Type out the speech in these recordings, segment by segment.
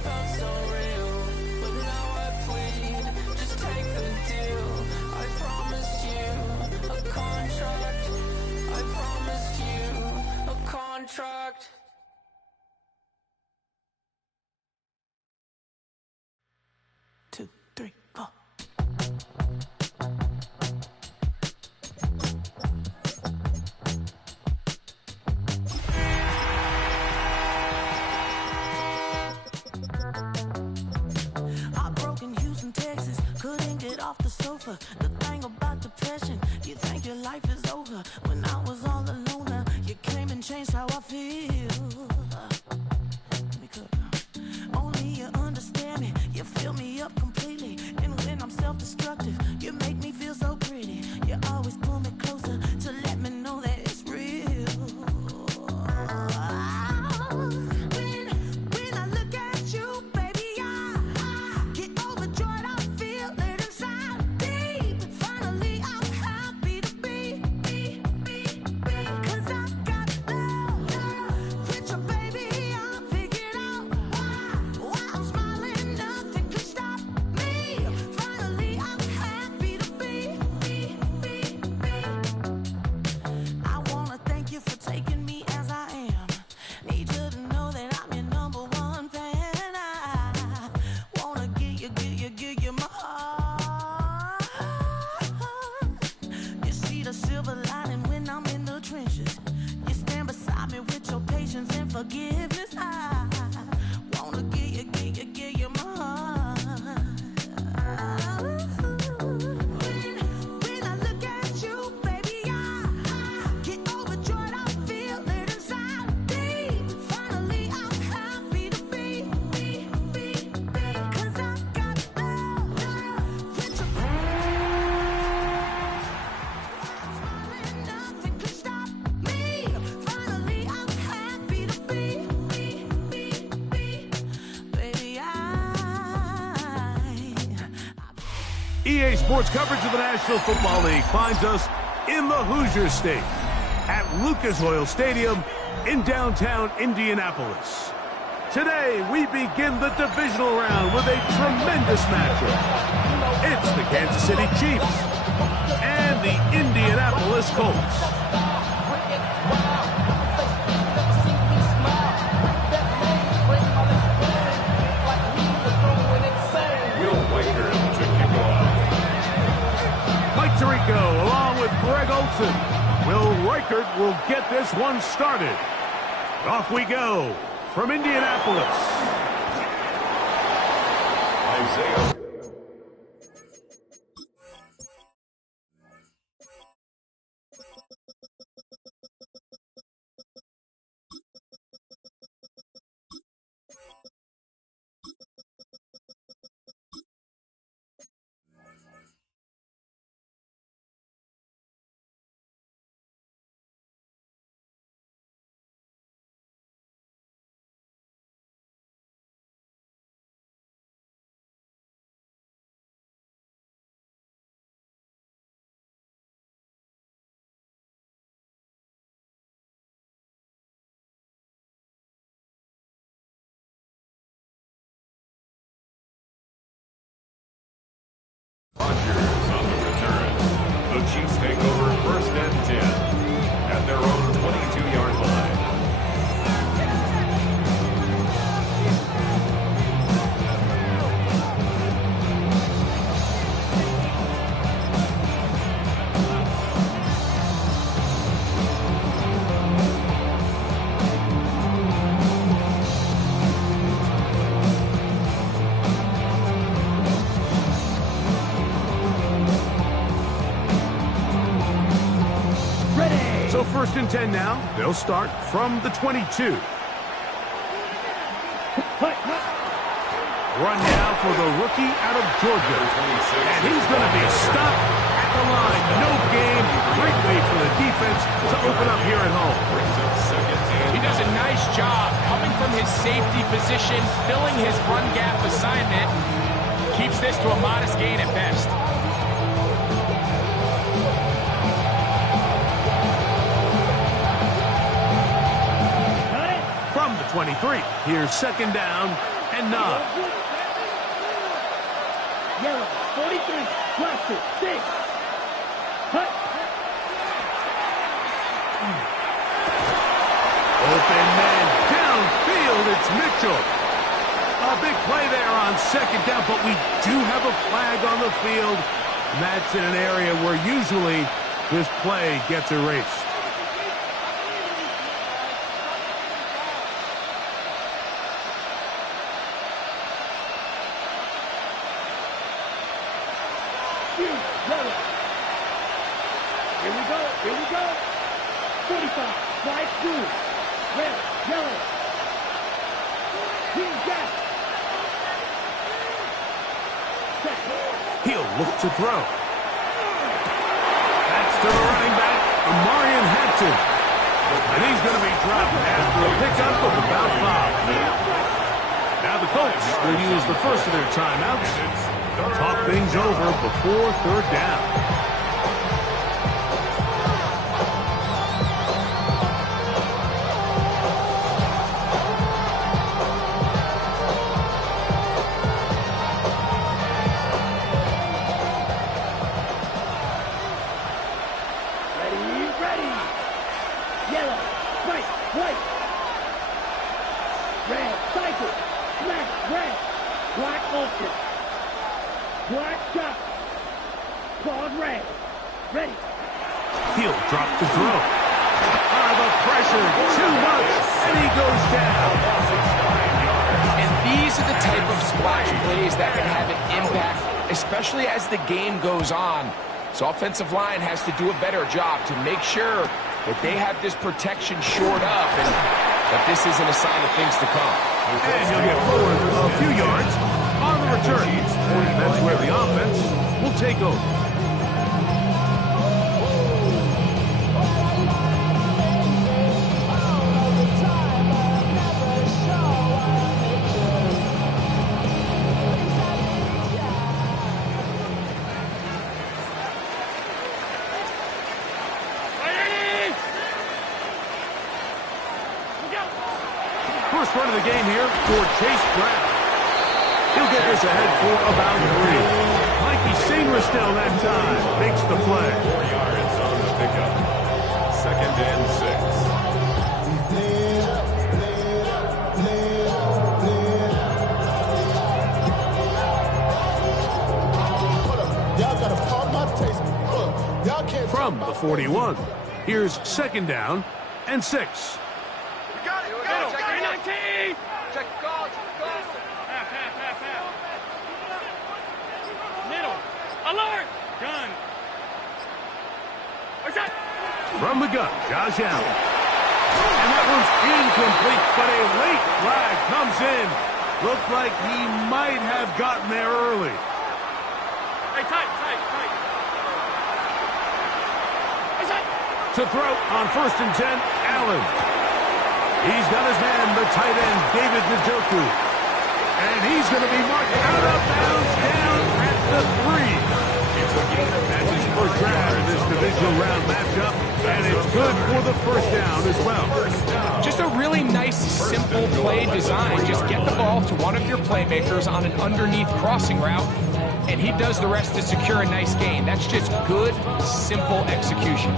felt so real, but now I plead, just take the deal. I promised you a contract. I promised you a contract. Two, three, four. Heartbroken Houston, Texas, couldn't get off the sofa. The thing about depression, you think your life is over. When I was all alone, now you came and changed how I feel. Because only you understand me, you fill me up completely. And when I'm self-destructive, you make me feel so pretty. You always pull me closer to let me know that it's real. When I look at you, baby, I get overjoyed. I feel it inside deep. Finally, I'm happy to be. Cause I got love with you, baby. I figured out why I'm smiling. Nothing can stop me. Finally, I'm happy to be. I wanna thank you for taking me as I am. Need you to know that I'm your number one fan. I wanna give you my heart. You see the silver lining when I'm in the trenches. You stand beside me with your patience and forgiveness. I wanna give you my heart. When I look at you, baby, I get overjoyed. I feel it inside deep. Finally, I'm happy to be. Cause I got love with you. Smiling, nothing can stop me. Finally, I'm happy to be. Baby, EA Sports coverage of the National Football League finds us in the Hoosier State at Lucas Oil Stadium in downtown Indianapolis. Today, we begin the divisional round with a tremendous matchup. It's the Kansas City Chiefs and the Indianapolis Colts. Mike Tirico along with Greg Olson. Will Reichert will get this one started. Off we go from Indianapolis. Isaiah. Rodgers on the return. The Chiefs take over first and 10 at their own 22-yard line. So first and 10 now. They'll start from the 22. Run now for the rookie out of Georgia. And he's going to be stopped at the line. No gain. Great way for the defense to open up here at home. He does a nice job coming from his safety position, filling his run gap assignment. Keeps this to a modest gain at best. From the 23, here's second down and 9. Yellow, 43, cluster, 6. Hut. Open man downfield, it's Mitchell. A big play there on second down, but we do have a flag on the field. And that's in an area where usually this play gets erased. Yellow. Here we go, here we go. 45, flag blue. Red, yellow. Green, jack. He'll look to throw. That's to the running back, Amarian Hampton. And he's going to be dropped after a pickup of about 5. Now the Colts will use the first of their timeouts. Talk things over before third down. He'll drop to throw. The pressure, too much, and he goes down. And these are the type of splash plays that can have an impact, especially as the game goes on. So offensive line has to do a better job to make sure that they have this protection shored up and that this isn't a sign of things to come. And he'll get forward a few yards on the return. And that's where the offense will take over. First run of the game here for Chase Brown. He'll get this ahead for about 3. Mikey Sainristil that time makes the play. 4 yards on the pickup. 2nd and 6. From the 41, here's 2nd down and 6. Alert! Gun. From the gun, Josh Allen. And that one's incomplete, but a late flag comes in. Looked like he might have gotten there early. Hey, tight. To throw on 1st and 10, Allen. He's got his man, the tight end, David Njoku. And he's going to be marked out of bounds down at the 3. That's his first grab in this divisional round matchup, and it's good for the first down as well. Just a really nice, simple play design. Just get the ball to one of your playmakers on an underneath crossing route, and he does the rest to secure a nice gain. That's just good, simple execution.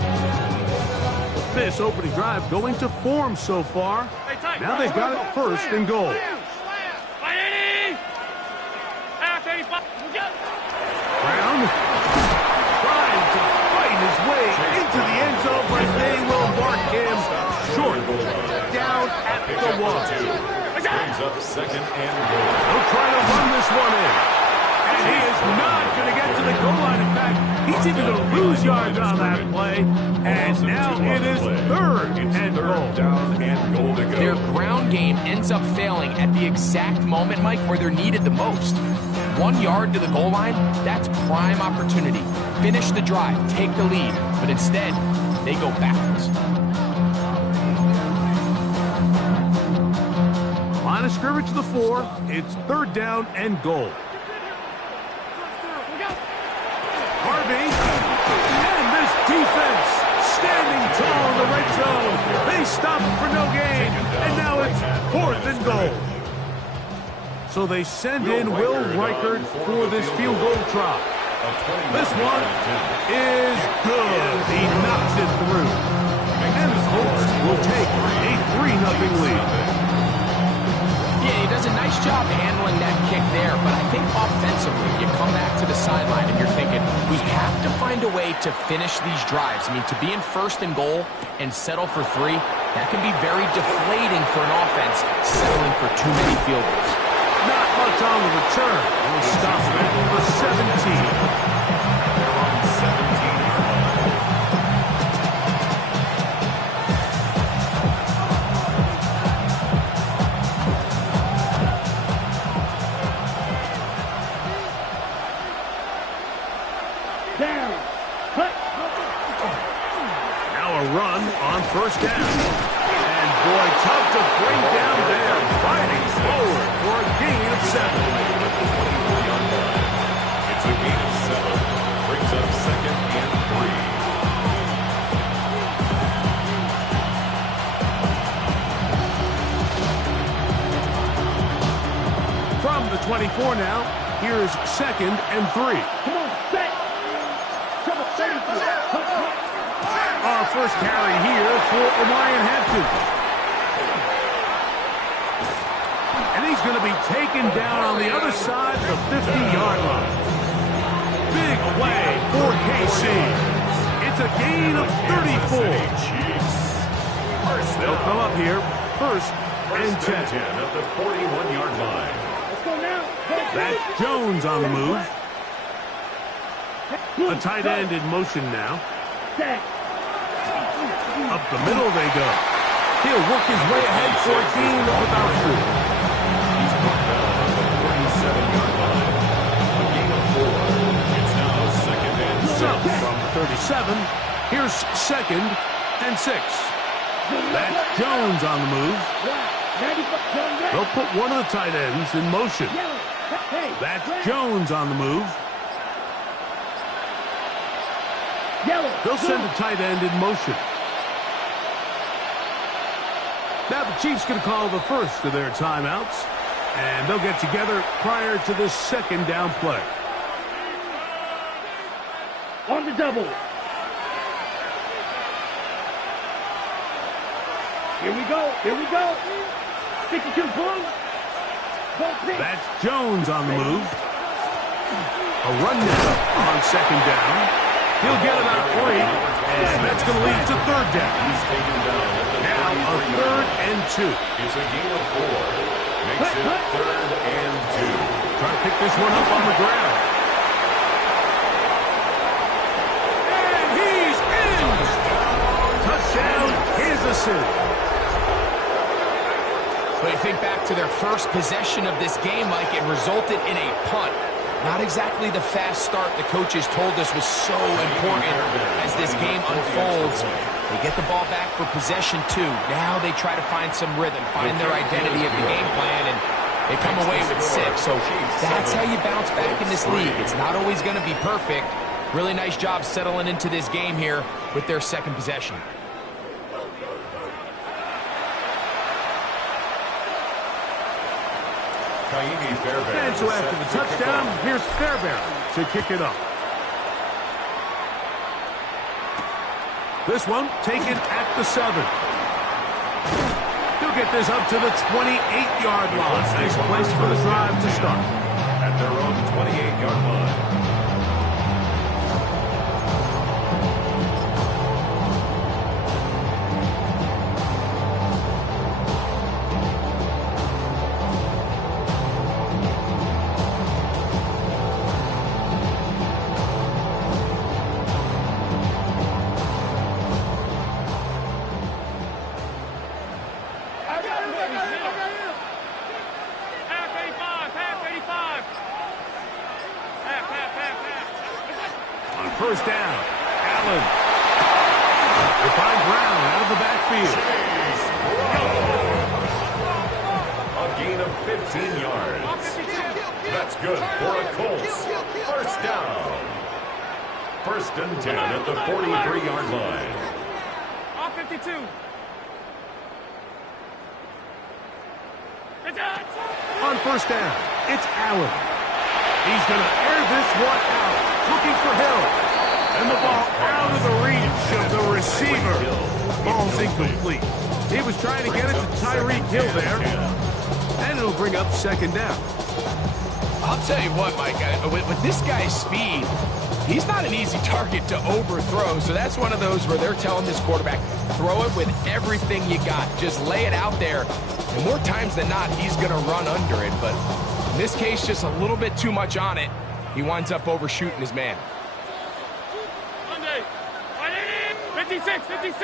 This opening drive going to form so far. Now they've got it 1st and goal. Brown trying to fight his way into the end zone, but they will mark him short. Down at the 1. Brings up 2nd and goal. He'll try to run this one in. And he is not going to get to the goal line. In fact, he's even going to lose yards on that play. And now it is 3rd and goal. Down and goal to go. Their ground game ends up failing at the exact moment, Mike, where they're needed the most. 1 yard to the goal line, that's prime opportunity. Finish the drive, take the lead, but instead, they go backwards. Line of scrimmage to the 4. It's 3rd down and goal. Harvey, and this defense standing tall in the red zone. They stop for no gain, and now it's 4th and goal. So they send in Will Reichert for this field goal try. This one is good. He knocks it through. And the Colts will take a 3-0 lead. Yeah, he does a nice job handling that kick there, but I think offensively, you come back to the sideline and you're thinking, we have to find a way to finish these drives. I mean, to be in 1st and goal and settle for 3, that can be very deflating for an offense, settling for too many field goals. Not much on the return. We'll stop at the 17. Run on 1st down. And boy, tough to bring down there. Fighting forward for a gain of 7. It's a gain of 7. Brings up 2nd and 3. From the 24 now, here's 2nd and 3. Come on, set. Come on, set. Our first carry here for Orion Hampton. And he's going to be taken down on the other side of the 50-yard line. Big play for KC. It's a gain of 34. They'll come up here, 1st and 10. At the 41-yard line. Let's go now. That's Jones on the move. A tight end in motion now. Up the middle they go. He'll work his way ahead for a gain of about 2. He's brought down at the 47-yard line. A gain of 4. It's now 2nd and 6. So, from the 37, here's 2nd and 6. That's Jones on the move. They'll put one of the tight ends in motion. That's Jones on the move. They'll send a tight end in motion. Now the Chiefs going to call the first of their timeouts, and they'll get together prior to this 2nd down play. On the double. Here we go. Here we go. 52 points. That's Jones on the move. A run now on 2nd down. He'll get about 3, and that's going to lead to 3rd down. He's taken down at the now a 3rd and 2. It's a gain of 4. Makes it 3rd and 2. Trying to pick this one up on the ground. And he's in! Touchdown, Kansas City. But you think back to their first possession of this game, Mike, it resulted in a punt. Not exactly the fast start the coaches told us was so important as this game unfolds. They get the ball back for possession 2. Now they try to find some rhythm, find their identity of the game plan, and they come away with 6. So that's how you bounce back in this league. It's not always going to be perfect. Really nice job settling into this game here with their 2nd possession. And so after the touchdown, here's Fairbairn to kick it off. This one taken at the 7. He'll get this up to the 28-yard line. Nice place for the drive to start. At their own 28-yard line. First down, Allen. They find Brown out of the backfield. A gain of 15 yards. That's good for a Colts. First down. 1st and 10 at the 43-yard line. All 52. On first down, it's Allen. He's going to air this one out, looking for Hill. And the ball out of the reach of the receiver. Ball's incomplete. He was trying to get it to Tyreek Hill there. And it'll bring up second down. I'll tell you what, Mike, with this guy's speed, he's not an easy target to overthrow. So that's one of those where they're telling this quarterback, throw it with everything you got. Just lay it out there. And more times than not, he's going to run under it. But in this case, just a little bit too much on it. He winds up overshooting his man. 56, 56.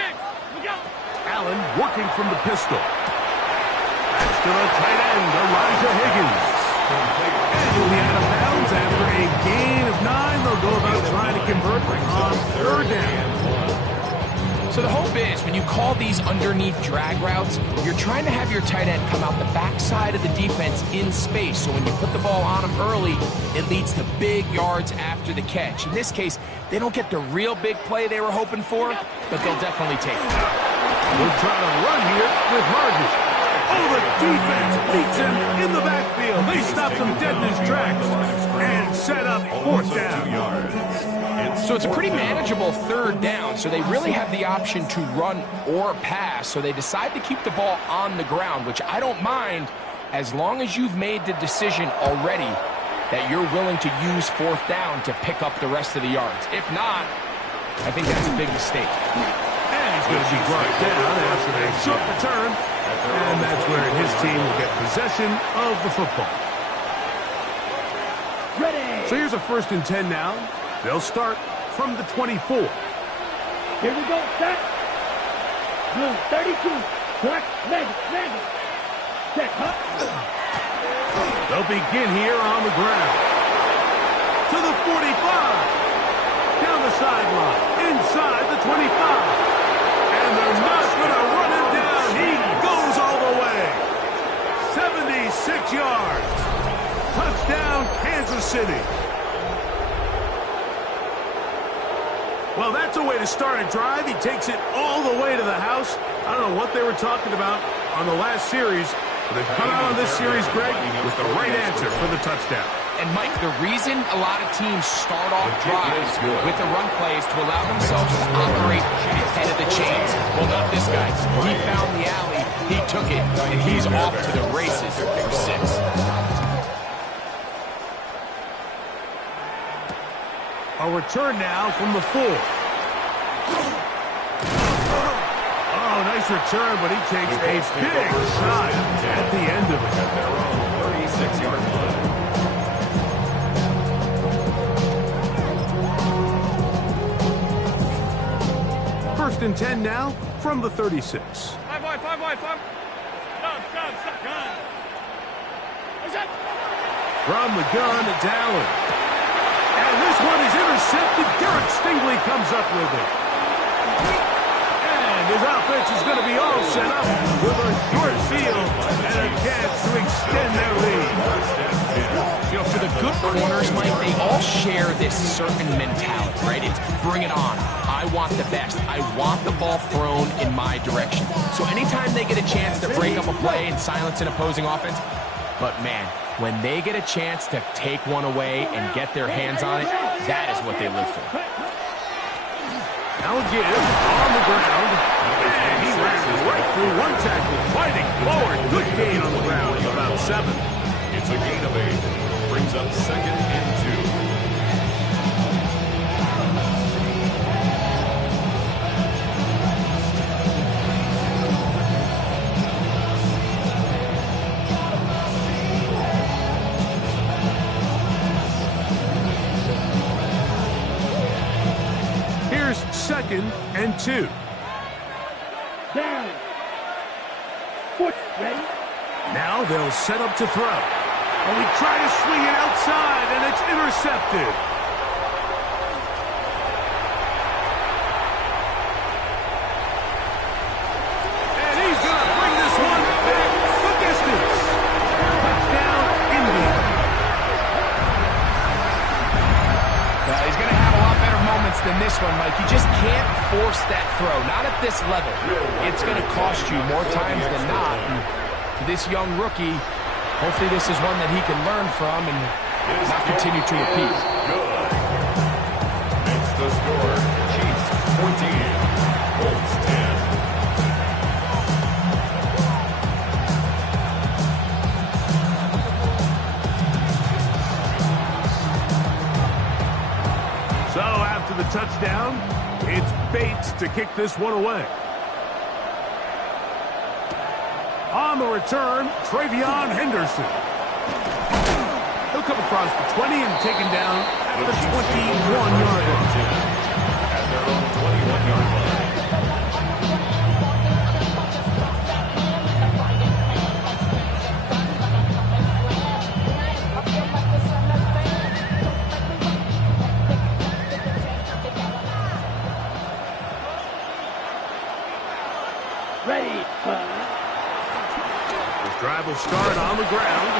Look out. Allen working from the pistol. That's to the tight end, Elijah Higgins. And he'll be out of bounds after a gain of 9. They'll go about trying to convert on third down. So the hope is, when you call these underneath drag routes, you're trying to have your tight end come out the backside of the defense in space. So when you put the ball on him early, it leads to big yards after the catch. In this case, they don't get the real big play they were hoping for, but they'll definitely take it. We'll try to run here with Harvey. Oh, the defense beats him in the backfield. They stopped him dead in his tracks and set up fourth down. So it's a pretty manageable third down, so they really have the option to run or pass, so they decide to keep the ball on the ground, which I don't mind as long as you've made the decision already that you're willing to use fourth down to pick up the rest of the yards. If not, I think that's a big mistake. And he's going to be brought down after a short return, and that's where his team will get possession of the football. Ready. So here's a 1st and 10 now. They'll start from the 24. Here we go. Set. Blue 32. Black. Magic. Set. Huh? They'll begin here on the ground. To the 45. Down the sideline. Inside the 25. And they're not going to run him down. He goes all the way. 76 yards. Touchdown, Kansas City. Well, that's a way to start a drive. He takes it all the way to the house. I don't know what they were talking about on the last series, but they've come out on this series, Greg, with the right answer for the touchdown. And, Mike, the reason a lot of teams start off drives with the run plays to allow themselves to operate ahead of the chains. Well, not this guy. He found the alley, he took it, and he's off to the races for 6. A return now from the 4. Oh, nice return, but he takes a big shot at the end of it. At their own 36-yard line. 1st and 10 now from the 36. 5 wide. Stop. Gun. From the gun, it's Allen. And this one is intercepted. Derek Stingley comes up with it. And his offense is going to be all set up with a short field and a chance to extend their lead. You know, for the good corners, Mike, they all share this certain mentality, right? It's bring it on. I want the best. I want the ball thrown in my direction. So anytime they get a chance to break up a play and silence an opposing offense, but man, when they get a chance to take one away and get their hands on it, that is what they live for. Now again, on the ground, and he ran right through one tackle, fighting forward. Good gain on the ground, about 7. It's a gain of 8. Brings up 2nd and 2. Here's 2nd and 2. Down. Foot. Ready. Now they'll set up to throw. And we try to swing it outside, and it's intercepted. And he's going to bring this one back the distance. Touchdown, Indy. Well, he's going to have a lot better moments than this one, Mike. You just can't force that throw. Not at this level. It's going to cost you more times than not. And to this young rookie, Hopefully this is one that he can learn from and not continue to repeat. Good. Makes the score. Chiefs 14, Colts 10. So after the touchdown, it's Bates to kick this one away. On the return, Travion Henderson. He'll come across the 20 and taken down at the 21-yard line. At their own 21-yard line. Drive will start on the ground,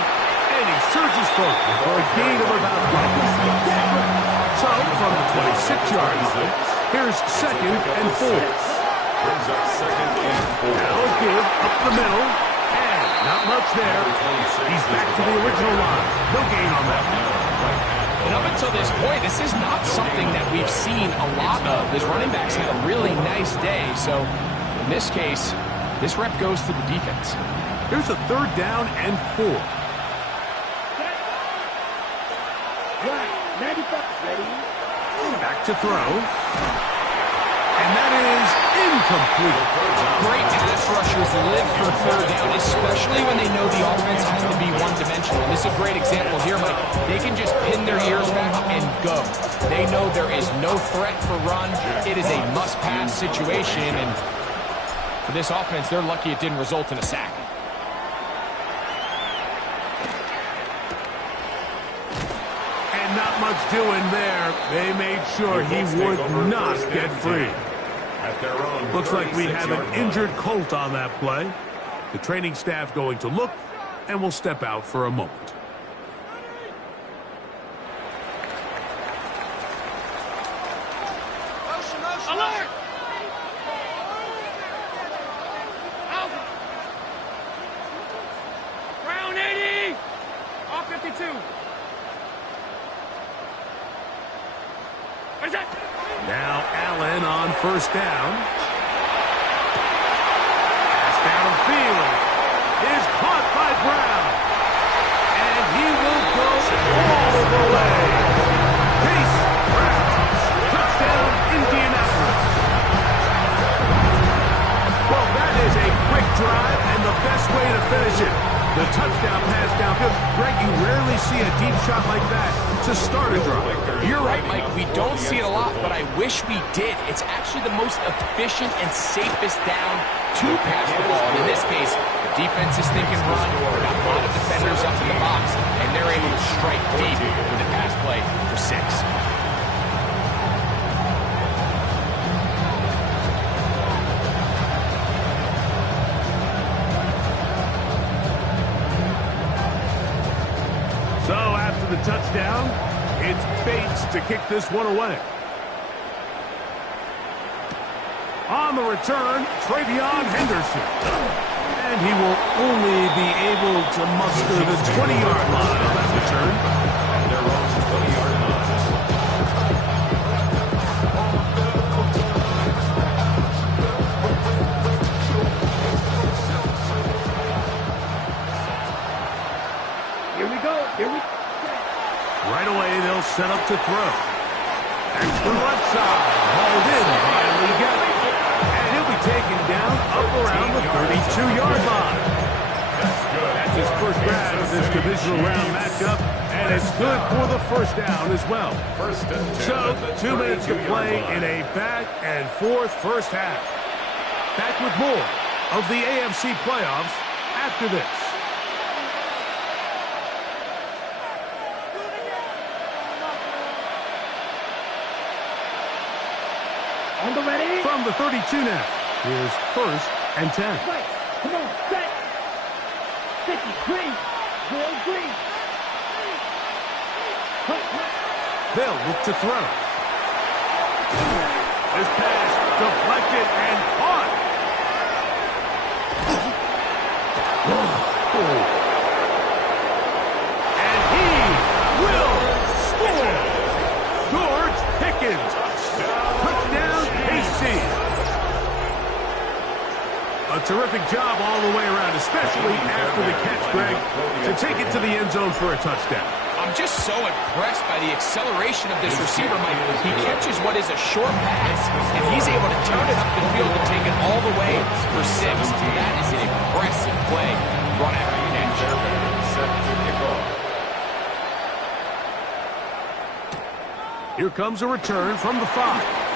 and he surges forward for a gain of about 5. So, from the 26-yard line, here's 2nd and 4. Brings up 2nd and 4. Now a give up the middle, and not much there. He's back to the original line. No gain on that one. And up until this point, this is not something that we've seen a lot of. His running backs had a really nice day, so in this case, this rep goes to the defense. Here's a 3rd down and 4. Back to throw. And that is incomplete. Great pass rushers live for 3rd down, especially when they know the offense has to be one-dimensional. And this is a great example here, Mike. They can just pin their ears back and go. They know there is no threat for run. It is a must-pass situation, and for this offense, they're lucky it didn't result in a sack. Not much doing there. They made sure he would not get free. Looks like we have an injured Colt on that play. The training staff going to look, and will step out for a moment. Alert! Round 80! Off 52. Now Allen on 1st down. Pass downfield is caught by Brown. And he will go all the way. Chase Brown. Touchdown, Indianapolis. Well, that is a quick drive and the best way to finish it. The touchdown pass downfield. Greg, you rarely see a deep shot like that to start a drive. You're right, Mike. We don't see it a lot, but I wish we did. It's actually the most efficient and safest down to pass the ball. And in this case, the defense is thinking run. Got a lot of defenders up in the box, and they're able to strike deep with a pass play for 6. So after the touchdown, it's Bates to kick this one away. On the return, Travion Henderson. And he will only be able to muster the 20-yard line on that return. At their own 20-yard line. Right away, they'll set up to throw. And to the left side, hauled in by Lee Getty. And he'll be taken down up around the 32-yard line. That's his first grab of this divisional round matchup, and it's good for the 1st down as well. So, 2 minutes to play in a back-and-forth first half. Back with more of the AFC playoffs after this. From the 32 now, here's 1st and 10. Right. Come on, set. 50, green. Will green. They'll look to throw. This pass deflected and caught. terrific job all the way around, especially after the catch, Greg, to take it to the end zone for a touchdown. I'm just so impressed by the acceleration of this receiver, Mike. He catches what is a short pass, and he's able to turn it up the field and take it all the way for 6. That is an impressive play run after catch. Here comes a return from the 5.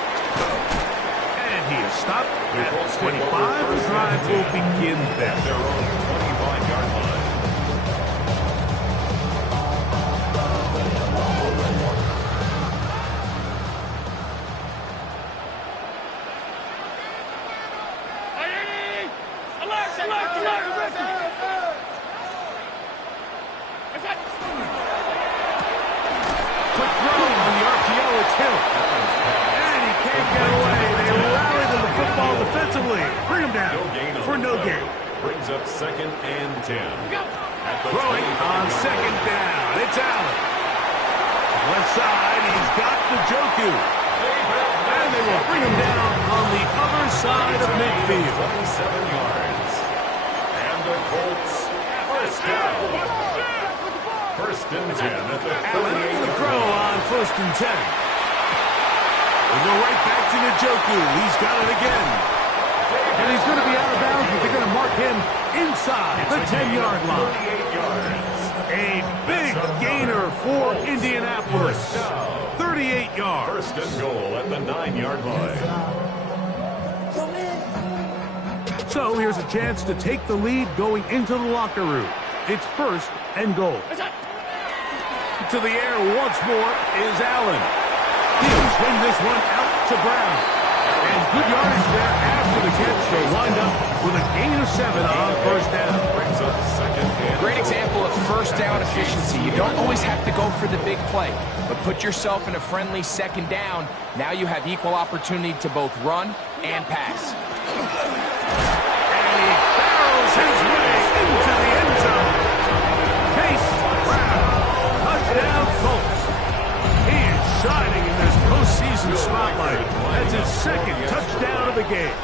And he is stopped at 25. The drive will begin there. Their own 25-yard line. Quick throw on the RPO. It's Hill. And he can't get away. They rallied to the football defensively. Bring him down for no gain. Brings up 2nd and 10. Throwing on 2nd down. It's Allen. Left side. He's got the Njoku. And they will bring him down on the other side of midfield. 27 yards. And the Colts first down. 1st and 10 at the Allen 38 the throw on 1st and 10. We'll go right back to Njoku. He's got it again. And he's going to be out of bounds, but they're going to mark him inside the 10-yard line. 38 yards. A big gainer for Indianapolis. 38 yards. 1st and goal at the 9-yard line. So here's a chance to take the lead going into the locker room. It's 1st and goal. To the air once more is Allen. He'll swing this one out to Brown. And good yardage there after the catch. They wind up with a gain of 7 on 1st down. Brings up 2nd and Great example of 1st down efficiency. You don't always have to go for the big play, but put yourself in a friendly 2nd down. Now you have equal opportunity to both run and pass. And he barrels his way into the end zone. Chase Brown. Touchdown Colts. He is shining in this postseason spotlight. That's his 2nd touchdown of the game.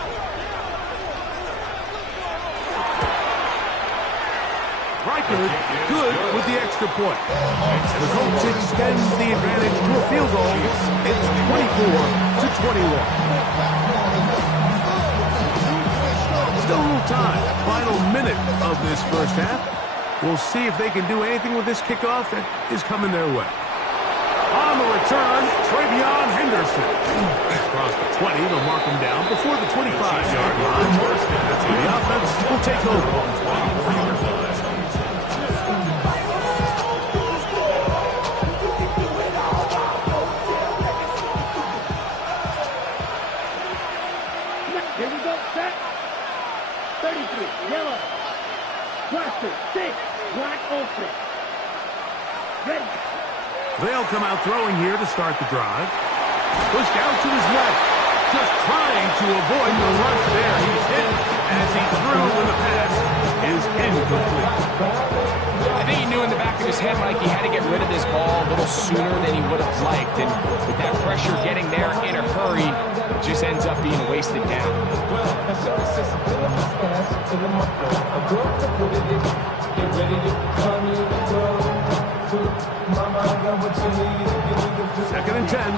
Reichard good with the extra point. And the Colts extend the advantage to a field goal. It's 24-21. Still a little time. Final minute of this 1st half. We'll see if they can do anything with this kickoff that is coming their way. On the return, Travion Henderson. Across the 20, they'll mark him down before the 25-yard line. The offense will take over. Here we go, set. 33, yellow. Cluster, 6, black open. Ready. They'll come out throwing here to start the drive. Pushed out to his left. Just trying to avoid the rush there. He's hit as he threw when the pass is incomplete. I think he knew in the back of his head, Mike, he had to get rid of this ball a little sooner than he would have liked. And with that pressure getting there in a hurry, it just ends up being a wasted down. 2nd and 10.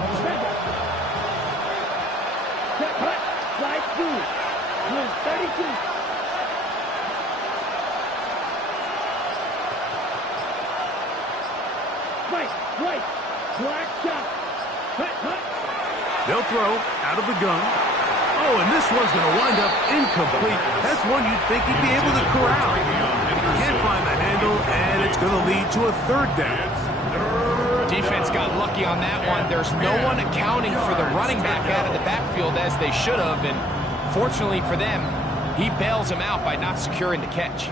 Cut, slide through. 32. Right, black shot. Cut. They'll throw out of the gun. Oh, and this one's going to wind up incomplete. That's one you'd think he'd be able to corral. Can't find the handle, and it's going to lead to a 3rd down. Defense got lucky on that one. There's no one accounting for the running back out of the backfield as they should have, and fortunately for them, he bails him out by not securing the catch.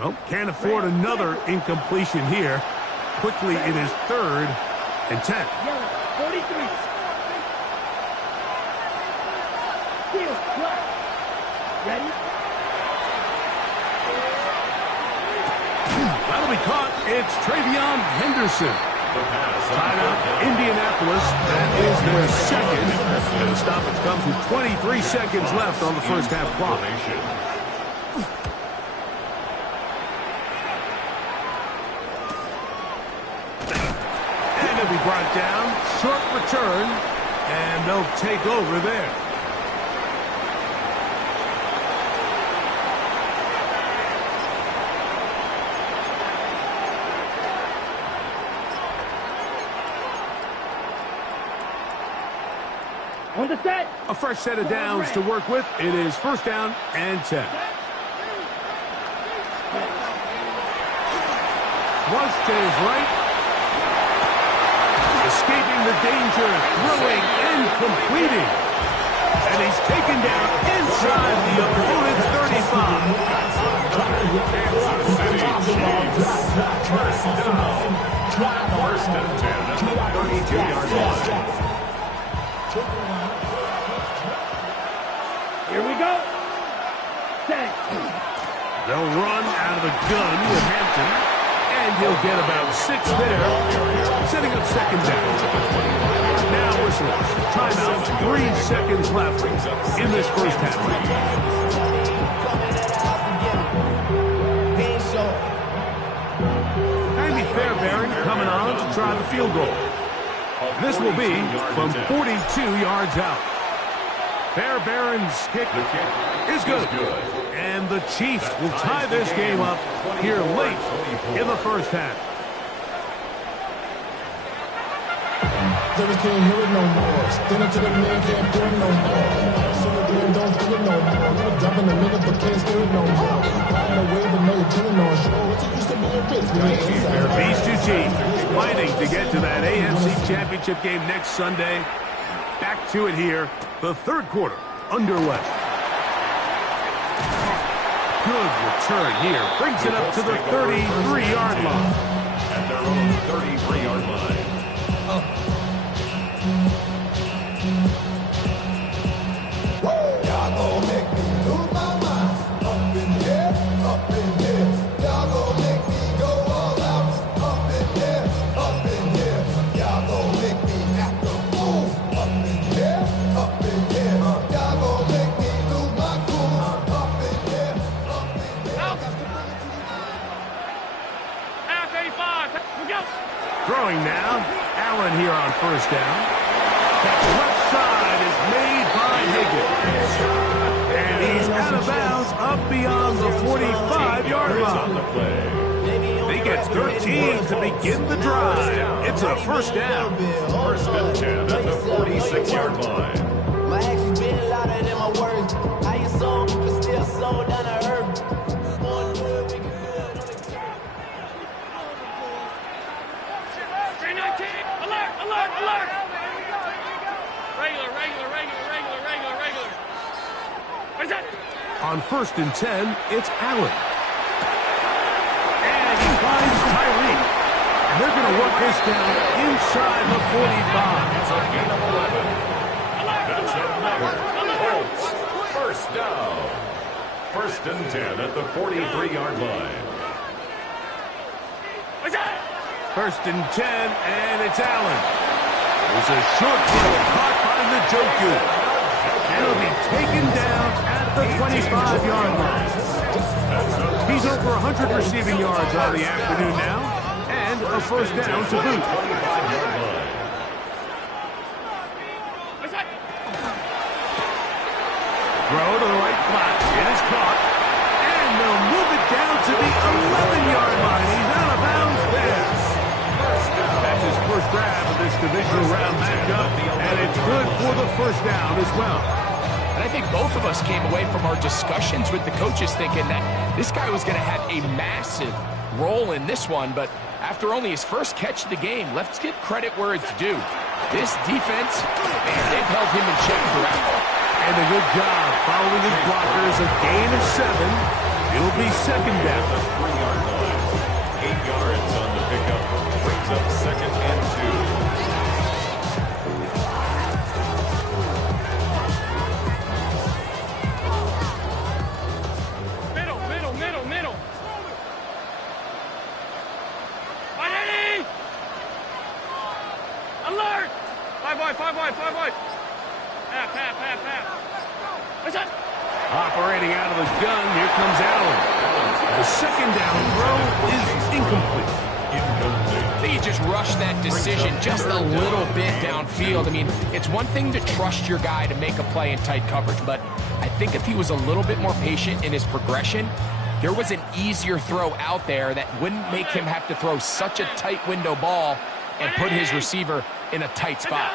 Well, can't afford another incompletion here. Quickly, it is 3rd and 10. Yellow, 43. Field, black. Ready? That'll be caught. It's Travion Henderson. Timeout, Indianapolis. That is their second. And the stoppage comes with 23 seconds left on the first half clock. And it'll be brought down. Short return. And they'll take over there. On the set. A fresh set of downs to work with. It is first down and 10. Flush to his right. Escaping the danger, throwing and completing. And he's taken down inside the opponent's 35. First down. First and 10 at the 32-yard line. Here we go. Set. They'll run out of the gun with Hampton. And he'll get about 6 there, setting up second down. Now whistles. Timeout. 3 seconds left in this first half. Andy Fairbairn coming on to try the field goal. This will be from 42 yards out. Fairbairn's kick is good. And the Chiefs will tie this game up here late in the first half. They can't hear it no more. Stand up to the man, can't do it no more. Some of them don't do it no more. Little drop in the middle, but can't steal it no more. Riding away, but no killing on shore. What's it used to be a bitch? These two teams fighting to get to that AFC Championship game next Sunday. Back to it here. The third quarter underway. Good return here. Brings it up to the 33-yard line. At their own 33-yard line. Y'all gon' make me lose my mind. Up in here, up in here. Y'all gon' make me go all out. Up in here, up in here. Y'all gon' make me act a fool. Up in here, up in here. Y'all gon' make me lose my cool. Up in here, up in here. Half 85. We go. Throwing now. Allen here on first down. That left side is made by Higgins. And he's out of bounds up beyond the 45-yard line. They get 13 to begin the drive. It's a first down. First and 10 at the 46-yard line. My actions been louder than my words. How you sold, but still sold down to earth. One good, we can good on the team. 319. Alert, alert, alert. Regular. What is that? On first and 10, it's Allen. And he finds Tyreek. And they're going to work this down inside the 45. It's a gain of 11. That's another. Colts. First down. First and 10 at the 43-yard line. What's that? First and 10, and it's Allen. There's a short throw caught by Njoku. And it'll be taken down at the 25-yard line. He's over 100 receiving yards on the afternoon now, and a first down to boot. What's that? Throw to the right flat. It is caught. And they'll move it down to the 11-yard line. He's out of bounds there. That's his first grab of this divisional round matchup, and it's good for the first down as well. And I think both of us came away from our discussions with the coaches thinking that this guy was going to have a massive role in this one, but after only his first catch of the game, let's give credit where it's due. This defense, man, they've held him in check throughout. And a good job following his blockers, a gain of 7. It'll be second down. 3-yard line. 8 yards on the pickup. Brings up second and 2. Miami! Alert! 5 wide, 5 wide, 5 wide. Pass. What's that? Operating out of the gun, here comes Allen. The second down throw is incomplete. I think he just rushed that decision just a little bit downfield. I mean, it's one thing to trust your guy to make a play in tight coverage, but I think if he was a little bit more patient in his progression, there was an easier throw out there that wouldn't make him have to throw such a tight window ball and put his receiver in a tight spot.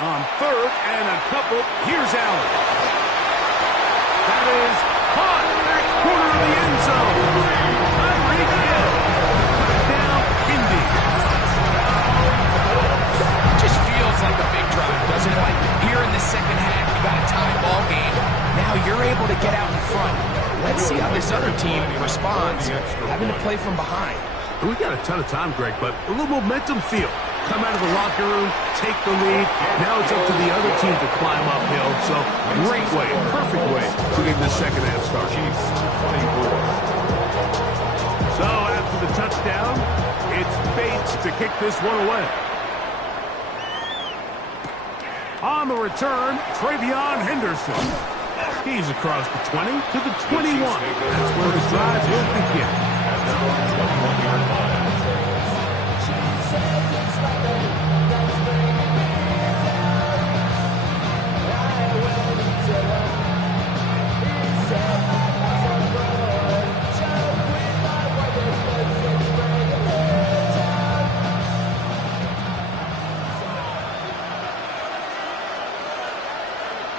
On third and a couple, here's Allen. That is caught back corner of the end zone. Tyreek Hill. Touchdown, Indy. It just feels like a big drive, doesn't it? Like here in the second half, you got a tie ball game. Now you're able to get out in front. Let's see how this other team responds, having to play from behind. We got a ton of time, Greg, but a little momentum feel. Come out of the locker room, take the lead. Now it's up to the other team to climb uphill. So great way, perfect way to get this second half started. So after the touchdown, it's Bates to kick this one away. On the return, Travion Henderson. He's across the 20 to the 21. That's where his drive will begin.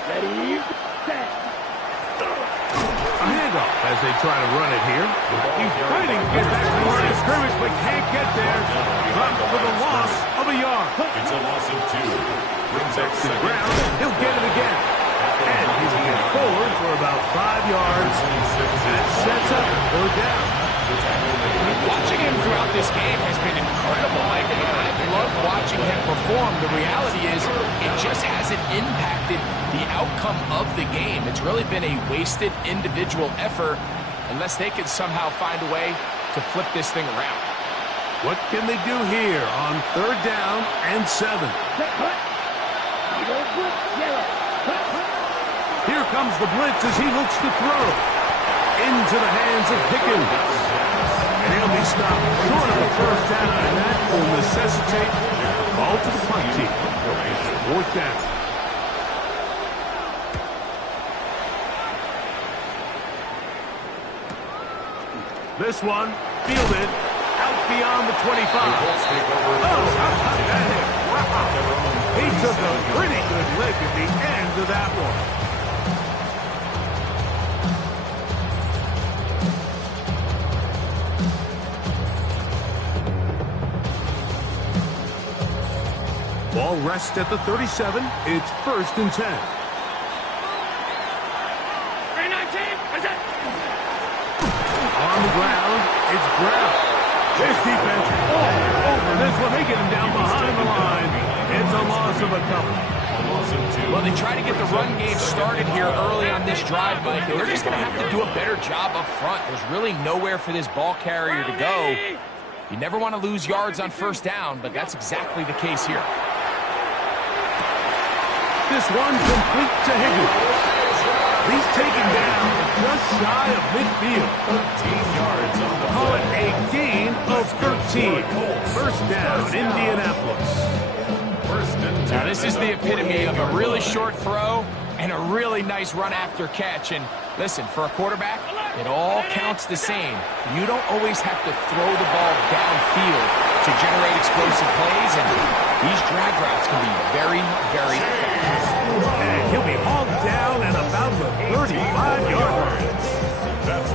Ready, set. A handoff as they try to run it here. He's fighting to get back to the line of scrimmage, but can't get there. Dropped for the loss of a yard. It's a loss of 2. Brings up To the ground, he'll get it again. And he's going forward for about 5 yards. That sets up third down. Watching him throughout this game has been incredible. I've loved watching him perform. The reality is it just hasn't impacted the outcome of the game. It's really been a wasted individual effort unless they can somehow find a way to flip this thing around. What can they do here on third down and 7? Here comes the blitz as he looks to throw. Into the hands of Pickens. And he'll be stopped short of the first down, and that will necessitate a call to the punt team. Fourth down. This one fielded out beyond the 25. Oh, how about that hit? Wow. He took a pretty good lick at the end of that one. Ball rests at the 37. It's 1st and 10. On the ground, it's Brown. This defense all over this one. They get him down behind the line. It's a loss of a couple. Well, they try to get the run game started here early on this drive, Mike, and they're just going to have to do a better job up front. There's really nowhere for this ball carrier to go. You never want to lose yards on first down, but that's exactly the case here. This one complete to Higgins. He's taken down just shy of midfield. 13 yards on the Call it a gain of 13. First down, Indianapolis. Now, this is the epitome of a really short throw and a really nice run after catch. And listen, for a quarterback, it all counts the same. You don't always have to throw the ball downfield to generate explosive plays, and these drag routes can be very, very effective. And he'll be hauled down at about the 35-yard line. That's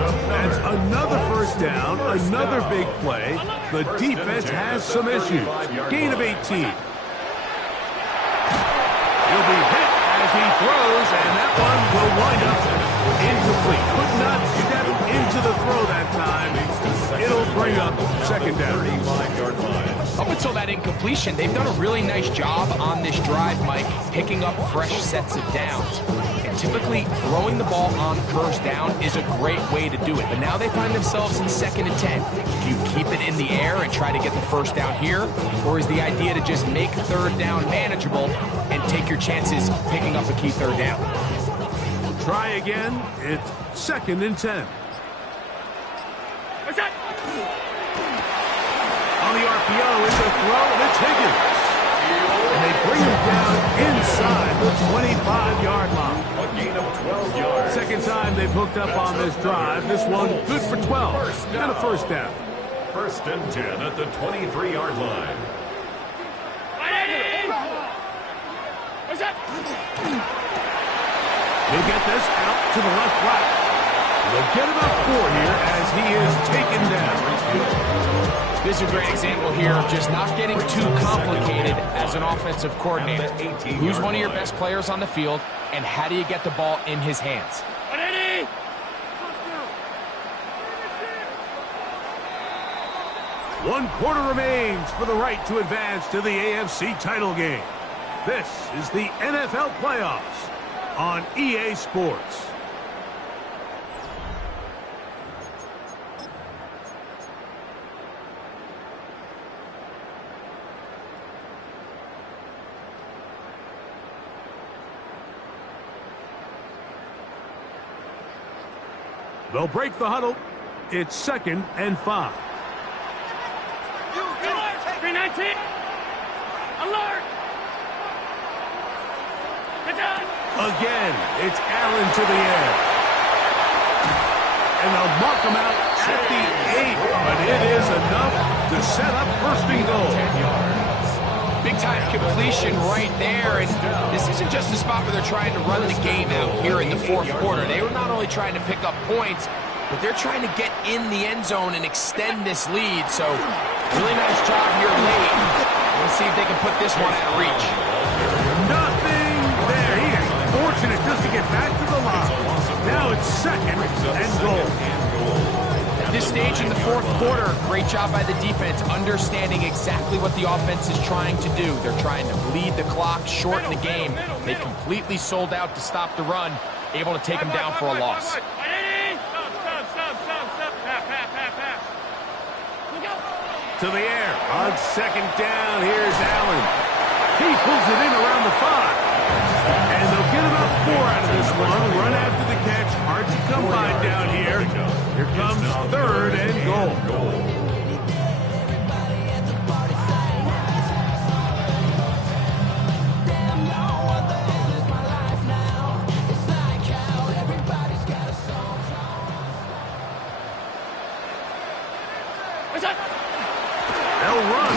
another first down, another big play. The defense has some issues. Gain of 18. He'll be hit as he throws, and that one will wind up incomplete. Could not step into the throw that time. It'll bring up second down. Up until that incompletion, they've done a really nice job on this drive, Mike, picking up fresh sets of downs. And typically throwing the ball on first down is a great way to do it. But now they find themselves in 2nd and 10. Do you keep it in the air and try to get the first down here? Or is the idea to just make 3rd down manageable and take your chances picking up a key 3rd down? Try again. It's 2nd and 10. What's that? On the RPO, it's a throw, and it's Higgins. And they bring him down inside the 25-yard line. A gain of 12 yards. Second time they've hooked up on this drive. This one good for 12 and a first down. 1st and 10 at the 23-yard line. What's that? He'll get this out to the left flat. They'll get about 4 here as he is taken down. This is a great example here of just not getting too complicated as an offensive coordinator. Who's one of your best players on the field, and how do you get the ball in his hands? 1 quarter remains for the right to advance to the AFC title game. This is the NFL playoffs on EA Sports. They'll break the huddle. It's 2nd and 5. 319. Alert. Get down. Again, it's Allen to the air. And they'll mark him out at the 8, but it is enough to set up 1st and goal. Big-time completion right there, and this isn't just a spot where they're trying to run the game out here in the 4th quarter. They were not only trying to pick up points, but they're trying to get in the end zone and extend this lead. So, really nice job here late. Let's see if they can put this one out of reach. Nothing there. He is fortunate just to get back to the line. Now it's 2nd and goal. At this stage in the 4th quarter, great job by the defense, understanding exactly what the offense is trying to do. They're trying to bleed the clock, shorten the game. They completely sold out to stop the run, able to take them down for a loss. To the air on 2nd down. Here's Allen. He pulls it in around the 5. And they'll get about 4 out of this one. Run after the catch. Hard to come by down here. Here comes 3rd and goal. They'll run.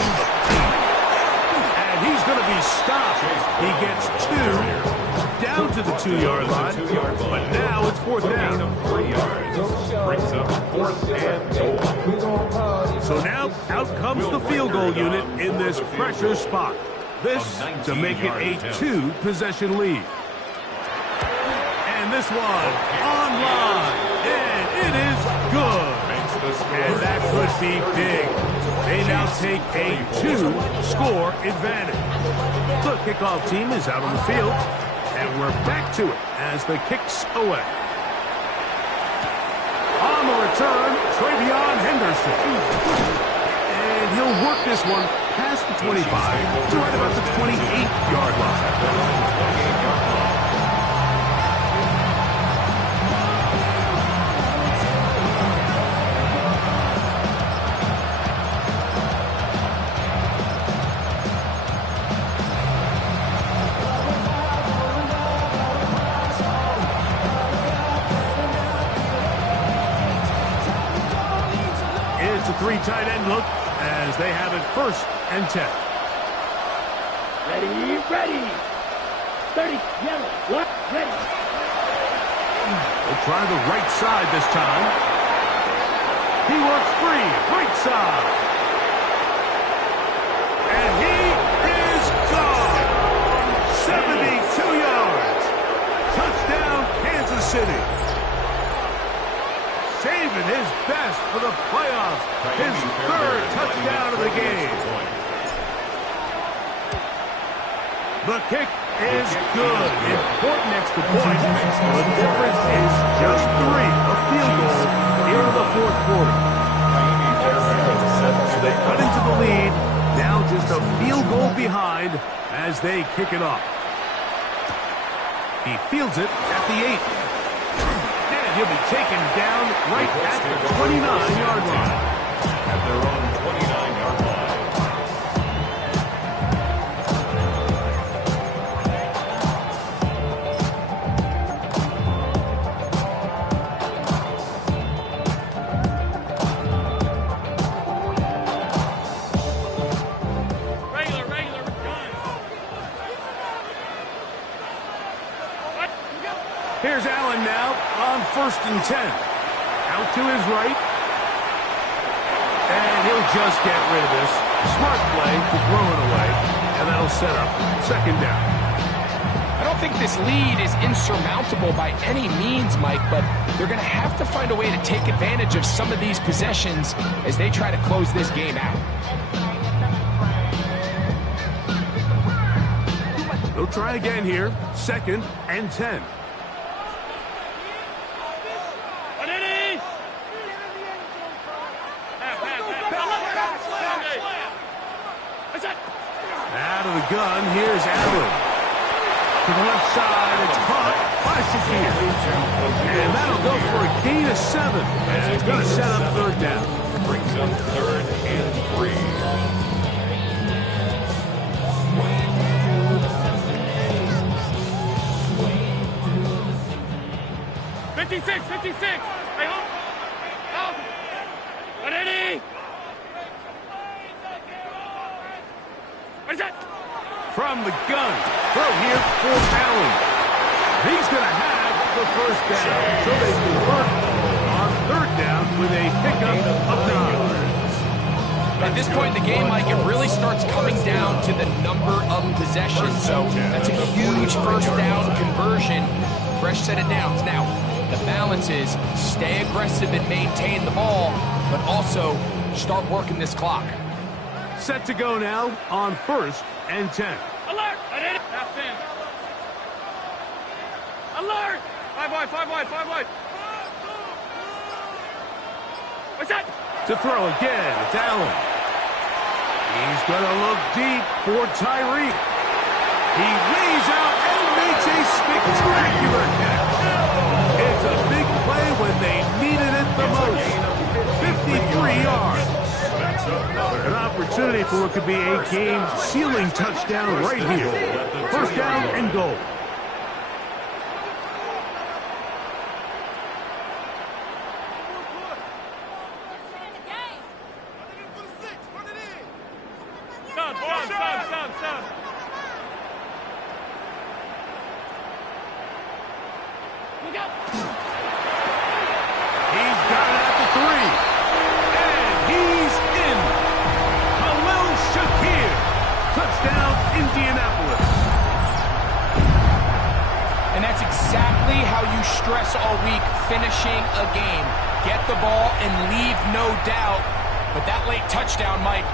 And he's going to be stopped. He gets 2 down to the 2-yard line. But now it's 4th down. 3 yards. Brings up 4th and goal. So now out comes the field goal unit in this pressure spot. This to make it a 2-possession lead. And this one online. And it is good. And that could be big. They now take a 2-score advantage. The kickoff team is out on the field, and we're back to it as the kick's away. On the return, Travion Henderson. And he'll work this one past the 25 to right about the 28-yard line. It's a 3 tight end look as they have it 1st and 10. Ready. 30, yellow, left, ready. They'll try the right side this time. He works free, right side. And he is gone. 72 yards. Touchdown, Kansas City. Saving his best for the playoffs. His 3rd touchdown of the game. The kick is good. Important extra point. The difference is just 3, a field goal in the fourth quarter. So they cut into the lead. Now just a field goal behind as they kick it off. He fields it at the 8. And he'll be taken down right at the 29-yard line. At their own 29-yard line. Here's Allen now on 1st and 10. Out to his right. And he'll just get rid of this. Smart play to throw it away. And that'll set up 2nd down. I don't think this lead is insurmountable by any means, Mike, but they're going to have to find a way to take advantage of some of these possessions as they try to close this game out. They'll try again here. 2nd and 10. Out of the gun, here's Allen. To the left side, it's caught by Shakir. And that'll go for a gain of 7. And it's going to set up 3rd down. Brings up 3rd and 3. 56, 56. Hey, home. Out. 180. What is that? From the gun. Throw here for Allen. He's going to have the 1st down. So they convert on 3rd down with a pickup of 9. At this point in the game, Mike, it really starts coming down to the number of possessions. So that's a huge 1st down conversion. Fresh set of downs. Now, the balance is stay aggressive and maintain the ball, but also start working this clock. Set to go now on 1st and 10. Alert! I did it. Half 10. Alert! 5 wide, 5 wide, 5 wide. What's that? To throw again, it's Allen. He's going to look deep for Tyreek. He lays out and makes a spectacular catch. It's a big play when they needed it the most. 53 yards. An opportunity for what could be a game-sealing touchdown right here. 1st down and goal. Stop. Look out. He's got it at the 3. And he's in. Khalil Shakir. Touchdown, Indianapolis. And that's exactly how you stress all week, finishing a game. Get the ball and leave no doubt. But that late touchdown, Mike,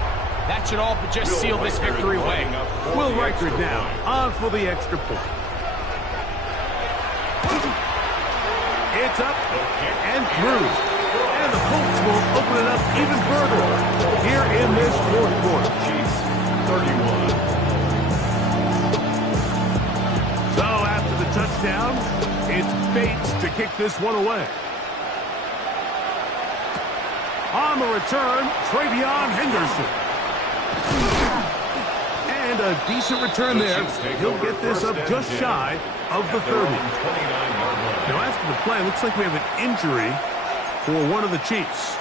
that should all but just seal this victory away. Will Reichard now on for the extra point. It's up and through. And the Colts will open it up even further here in this 4th quarter. Chiefs 31. So after the touchdown, it's Bates to kick this one away. On the return, Travion Henderson. And a decent return there. He'll get this up just shy of the 30. Now after the play, it looks like we have an injury for one of the Chiefs.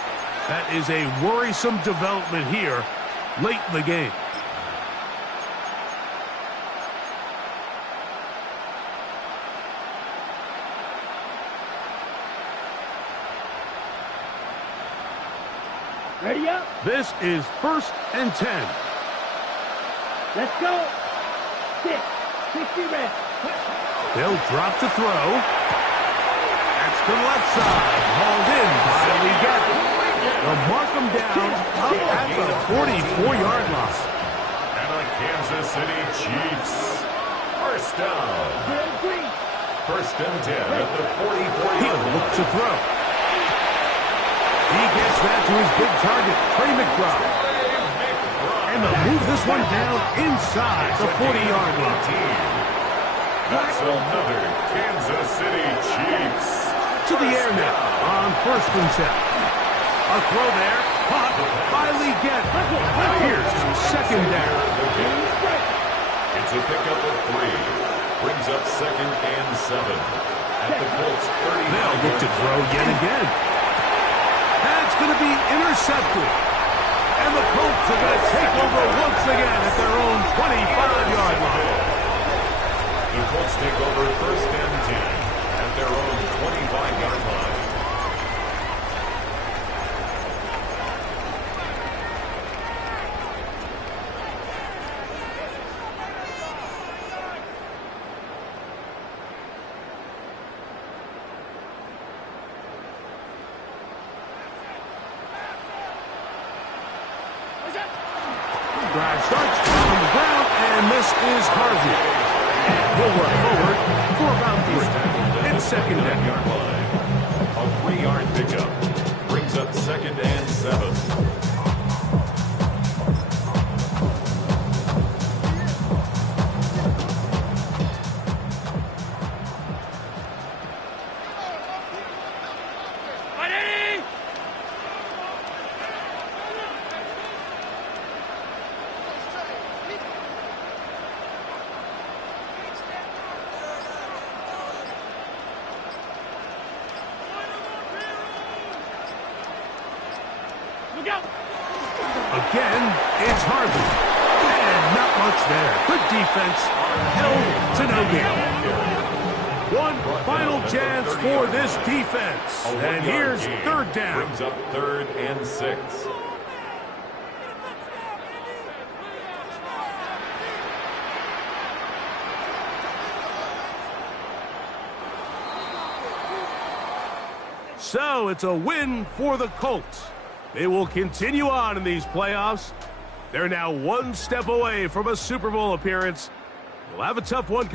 That is a worrisome development here late in the game. Ready up. This is 1st and 10. Let's go. 6. 60 red. They'll drop to throw. That's to the left side. Hauled in by Lee Garrett. They'll mark him down up at the 44-yard line. And the Kansas City Chiefs First down. First and 10 at the 44-yard He'll line. look to throw. He gets that to his big target, Trey McBride. And they'll move this one down inside the 40-yard line. That's another Kansas City Chiefs. To the air now on first and 10. A throw there, caught by Lee Gett. Here's second down. It's a pickup of 3. Brings up second and 7. At the Colts 30. They'll look to throw yet again. That's going to be intercepted. And the Colts are going to take over once again at their own 25-yard line. The Colts take over first and 10 at their own 25-yard line. Drive starts on the ground, and this is Harvey. And he'll work forward for about 3. It's second down. Yard line. A 3-yard pickup. Brings up second and 7. Again, it's Harvey. And not much there. Good defense. Held to no gain. One final chance for this defense. And here's third down. Brings up third and 6. So it's a win for the Colts. They will continue on in these playoffs. They're now one step away from a Super Bowl appearance. They'll have a tough one.